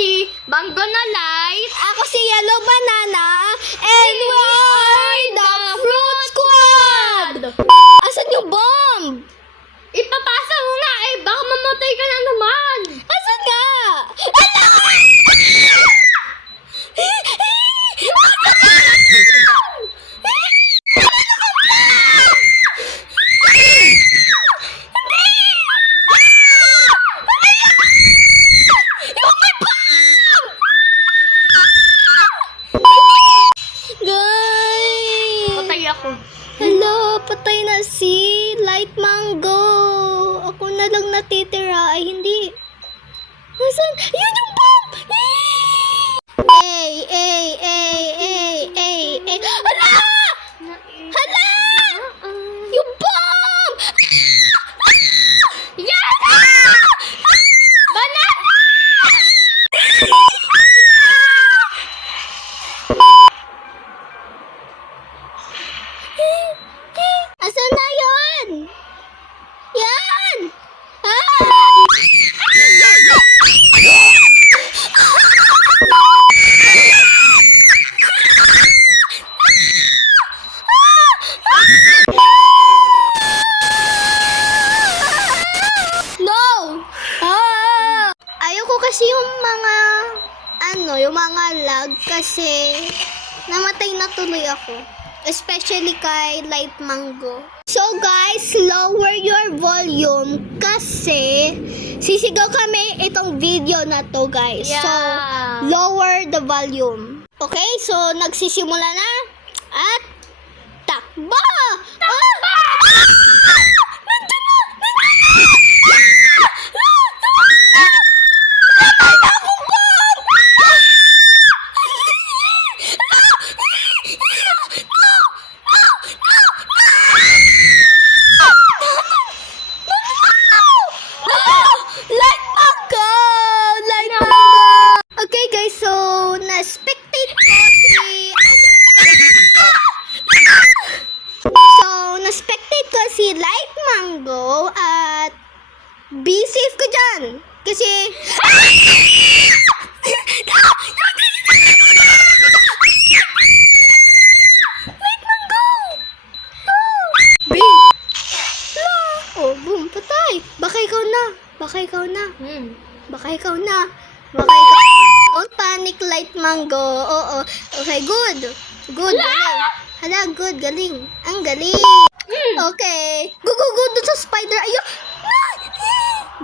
si Mango na Light. Ako si Yellow Banana. And we are the Fruit Squad! Asan yung bomb? Ipapasa mo nga eh, baka mamatay ka na naman. Asan nga? Guys! Patay ako. Hello, patay na si Light Mango. Ako na lang natitira. Ay, hindi. Nasaan? Yun yung bomb! Ay! Hala! Hala! Yung bomb! Yes! Banana! Asan na yun? Yan! No! Ayoko kasi yung mga lag kasi namatay na tuloy ako. Especially kay Light Mango. So guys, lower your volume kasi sisigaw kami itong video na to, guys. Yeah. So, lower the volume. Okay, so nagsisimula na at takbo! Takbo! Nandun na! Light Mango! Light Mango! Okay guys, so na-spectate ko si Light Mango at be safe ka dyan. Kasi Light Mango! Oh, boom, patay. Baka ikaw na. Baka ikaw na. Don't panic, Light Mango. Oo. Okay, good. Good, galing. Hala, good, galing. Ang galing. Okay. Go, go, go. Doon sa spider. Ayun.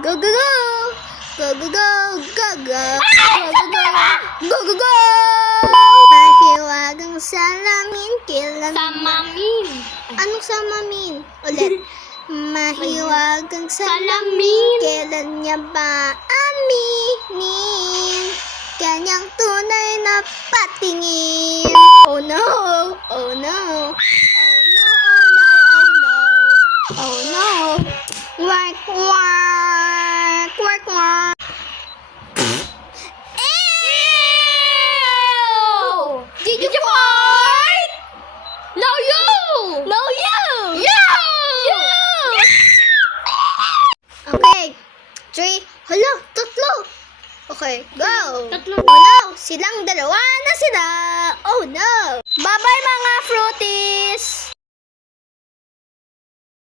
Go, go, go. Go, go, go. Go, go. Go, go, go. Go, go, go. Mahiwagang salamin, kailan Samamin. Anong samamin? Ulit. Mahiwagang salamin, Salamin. kailan niya ba aminin? Kanyang tunay na patingin. Oh no! Oh no! Oh no! Oh no! Oh no! Oh no! Quack, quack! Quack, quack! Ew! Did you fart? No, you! No, you! You! Okay. 3. Hala, tatlo. Okay, go. Tatlo. Oh no, silang dalawa na sila. Oh no. Bye-bye mga fruities.